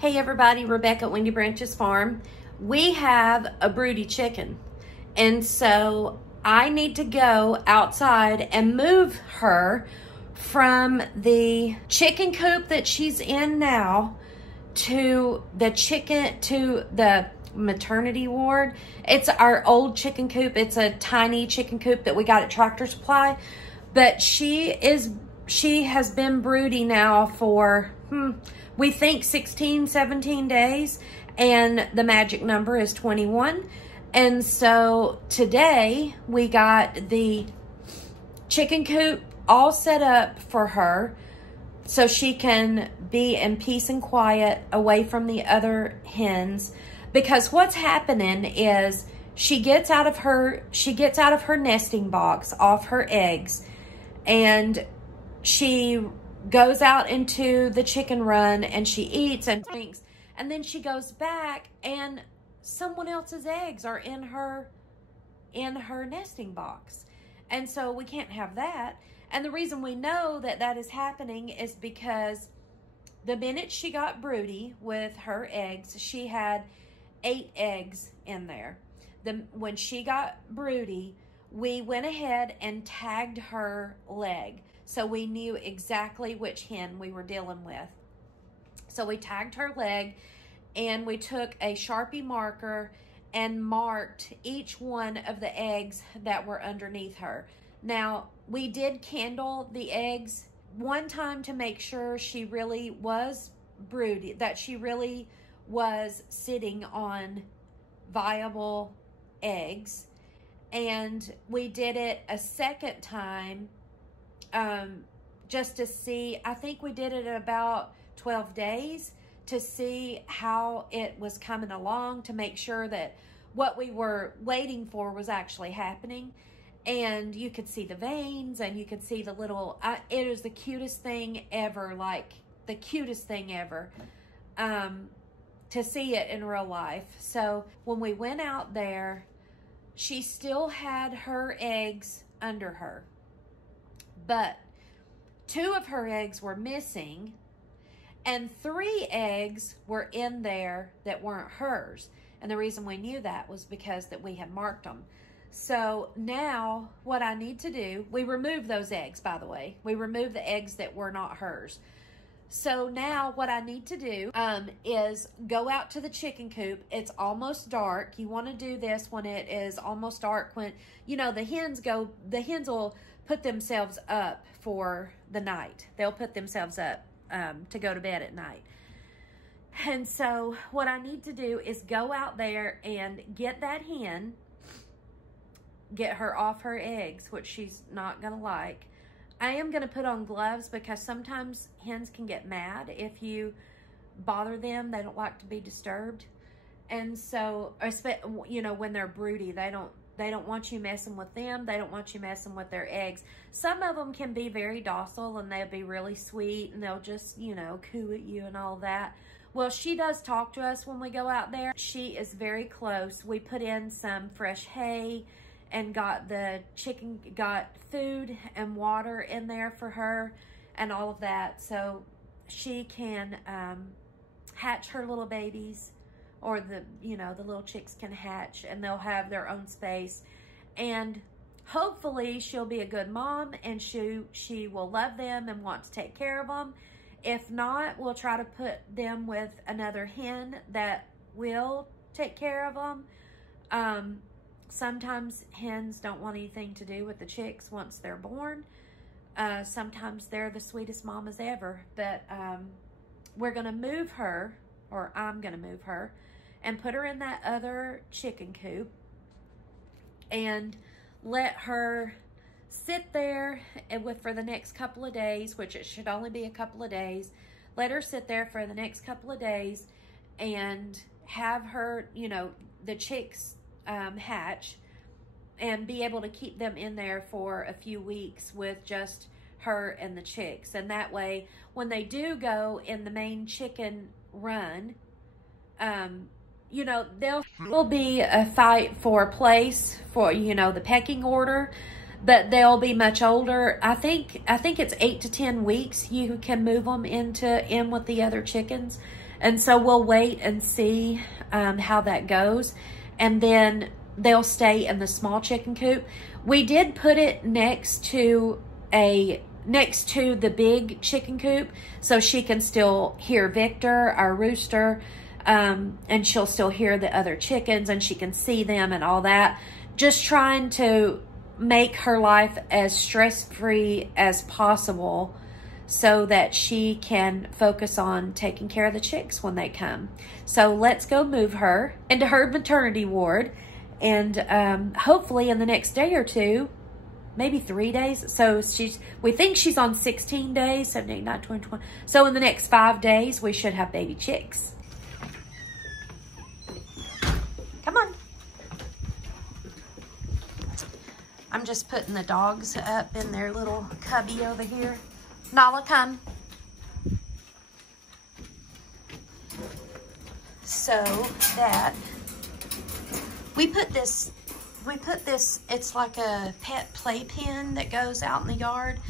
Hey everybody, Rebecca at Windy Branches Farm. We have a broody chicken, and so I need to go outside and move her from the chicken coop that she's in now to the maternity ward. It's our old chicken coop. It's a tiny chicken coop that we got at Tractor Supply, but she has been broody now for we think 16, 17 days, and the magic number is 21. And so today we got the chicken coop all set up for her so she can be in peace and quiet away from the other hens. Because what's happening is she gets out of her nesting box off her eggs, and she goes out into the chicken run and she eats and drinks, and then she goes back and someone else's eggs are in her nesting box. And so we can't have that. And the reason we know that that is happening is because the minute she got broody with her eggs, she had 8 eggs in there. When she got broody, we went ahead and tagged her leg, so we knew exactly which hen we were dealing with. So we tagged her leg, and we took a Sharpie marker and marked each one of the eggs that were underneath her. Now, we did candle the eggs one time to make sure she really was broody, that she really was sitting on viable eggs. And we did it a second time just to see. I think we did it at about 12 days to see how it was coming along, to make sure that what we were waiting for was actually happening. And you could see the veins, and you could see the little, it was the cutest thing ever, like the cutest thing ever, to see it in real life. So when we went out there, she still had her eggs under her, but 2 of her eggs were missing, and 3 eggs were in there that weren't hers. And the reason we knew that was because that we had marked them. So now what I need to do, we removed those eggs, by the way. We removed the eggs that were not hers. So now what I need to do is go out to the chicken coop. It's almost dark. You want to do this when it is almost dark, when, you know, the hens will put themselves up for the night. They'll put themselves up to go to bed at night. And so what I need to do is go out there and get that hen, get her off her eggs, which she's not going to like. I am going to put on gloves because sometimes hens can get mad if you bother them. They don't like to be disturbed. And so, you know, when they're broody, they don't want you messing with them. They don't want you messing with their eggs. Some of them can be very docile, and they'll be really sweet, and they'll just, you know, coo at you and all that. Well, she does talk to us when we go out there. She is very close. We put in some fresh hay and got food and water in there for her and all of that, so she can hatch her little babies, or the little chicks can hatch, and they'll have their own space. And hopefully she'll be a good mom, and she will love them and want to take care of them. If not, we'll try to put them with another hen that will take care of them. Sometimes hens don't want anything to do with the chicks once they're born. Sometimes they're the sweetest mamas ever. But we're going to move her, or I'm going to move her, and put her in that other chicken coop and let her sit there for the next couple of days, which it should only be a couple of days. Let her sit there for the next couple of days and have her, you know, the chicks hatch, and be able to keep them in there for a few weeks with just her and the chicks. And that way, when they do go in the main chicken run, you know, there will be a fight for a place for, you know, the pecking order, but they'll be much older. I think it's 8 to 10 weeks you can move them in with the other chickens. And so we'll wait and see how that goes. And then they'll stay in the small chicken coop. We did put it next to the big chicken coop so she can still hear Victor, our rooster, and she'll still hear the other chickens and she can see them and all that. Just trying to make her life as stress-free as possible so that she can focus on taking care of the chicks when they come. So let's go move her into her maternity ward, and hopefully in the next day or two, maybe 3 days. So we think she's on 16 days, 17, 19, 20, 20. So in the next 5 days, we should have baby chicks. Come on. I'm just putting the dogs up in their little cubby over here. Nala, come. So that we put this, it's like a pet playpen that goes out in the yard.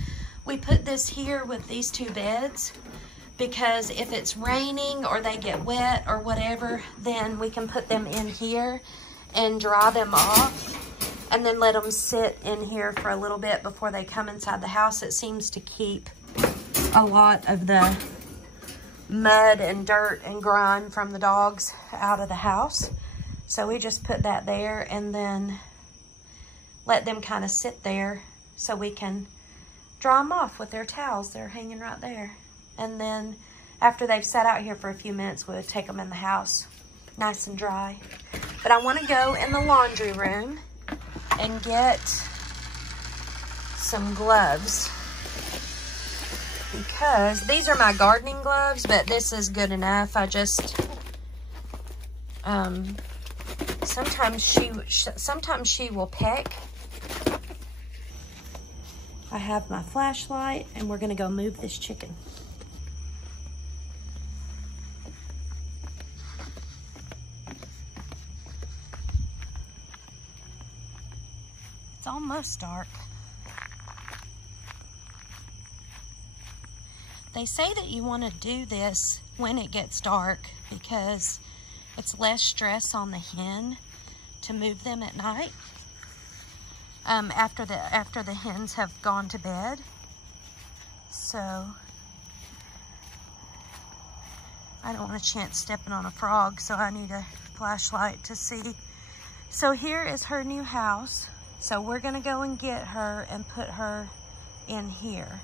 We put this here with these 2 beds because if it's raining or they get wet or whatever, then we can put them in here and dry them off and then let them sit in here for a little bit before they come inside the house. It seems to keep a lot of the mud and dirt and grime from the dogs out of the house. So we just put that there and then let them kind of sit there so we can dry them off with their towels. They're hanging right there. And then after they've sat out here for a few minutes, we'll take them in the house nice and dry. But I want to go in the laundry room and get some gloves because these are my gardening gloves, but this is good enough. I just sometimes she will peck. I have my flashlight and we're gonna go move this chicken. It's almost dark. They say that you want to do this when it gets dark because it's less stress on the hen to move them at night after the hens have gone to bed. So I don't want a chance stepping on a frog, so I need a flashlight to see. So here is her new house. So we're gonna go and get her and put her in here.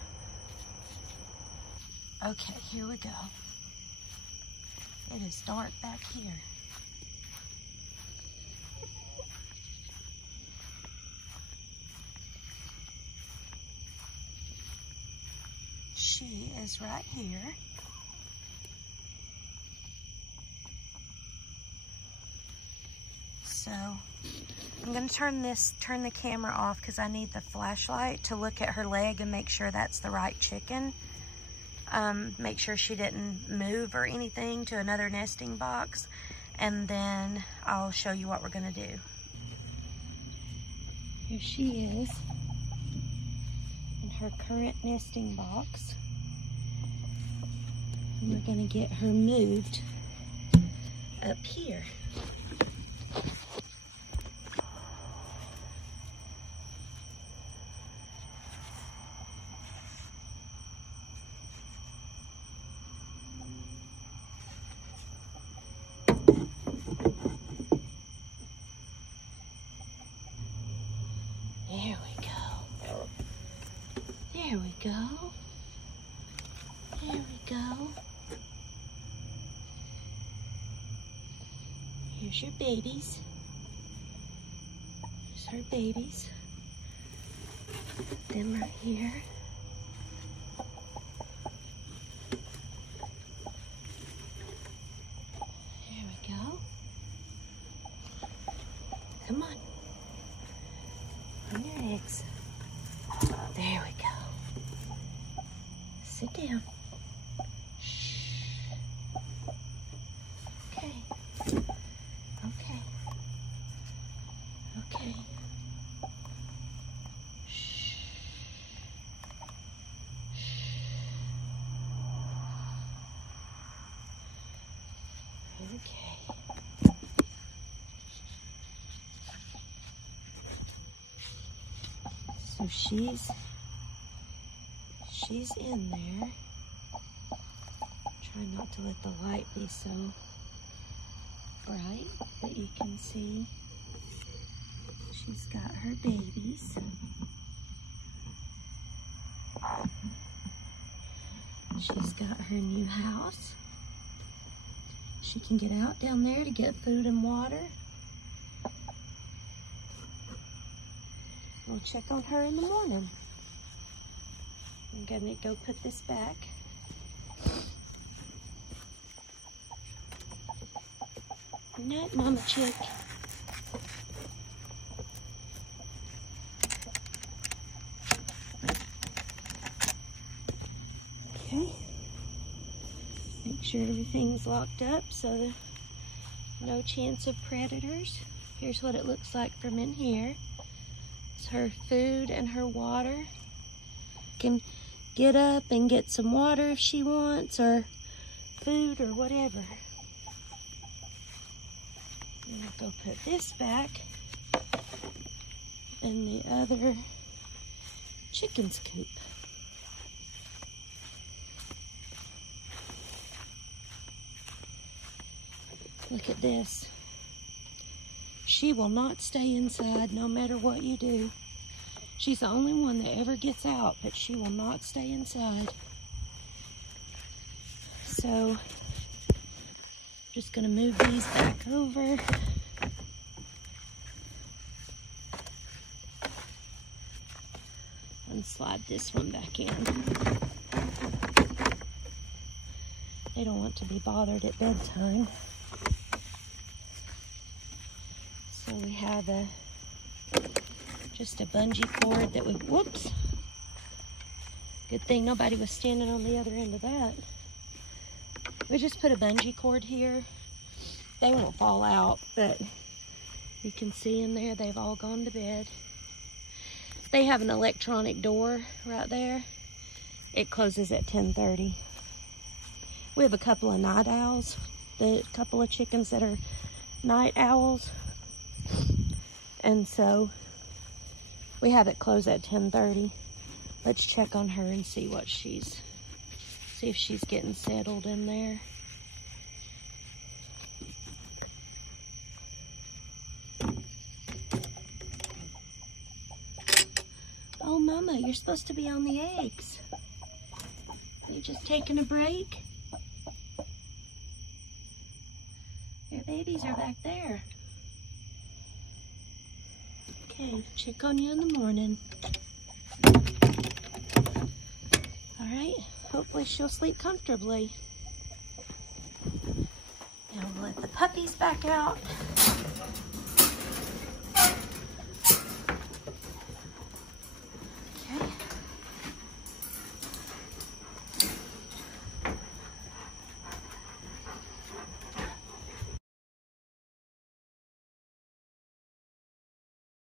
Okay, here we go. It is dark back here. She is right here. So I'm going to turn the camera off because I need the flashlight to look at her leg and make sure that's the right chicken. Make sure she didn't move or anything to another nesting box. And then I'll show you what we're going to do. Here she is in her current nesting box. And we're going to get her moved up here. There we go. There we go. Here's your babies. Here's her babies. Put them right here. There we go. Come on. On your eggs. There we go. Sit down. Shh. Okay. Okay. Okay. Shh. Okay. So she's in there. Try not to let the light be so bright that you can see. She's got her babies. She's got her new house. She can get out down there to get food and water. We'll check on her in the morning. I'm gonna go put this back. Good night, Mama Chick. Okay. Make sure everything's locked up so there's no chance of predators. Here's what it looks like from in here. It's her food and her water. Can get up and get some water if she wants, or food or whatever. And I'll go put this back in the other chicken's coop. Look at this. She will not stay inside no matter what you do. She's the only one that ever gets out, but she will not stay inside. So, just gonna move these back over. And slide this one back in. They don't want to be bothered at bedtime. So we have just a bungee cord that we, whoops. Good thing nobody was standing on the other end of that. We just put a bungee cord here. They won't fall out, but you can see in there they've all gone to bed. They have an electronic door right there. It closes at 10:30. We have a couple of night owls, a couple of chickens that are night owls. And so we have it closed at 10:30. Let's check on her and see if she's getting settled in there. Oh, Mama, you're supposed to be on the eggs. Are you just taking a break? Your babies are back there. Okay, check on you in the morning. All right, hopefully she'll sleep comfortably. Now we'll let the puppies back out.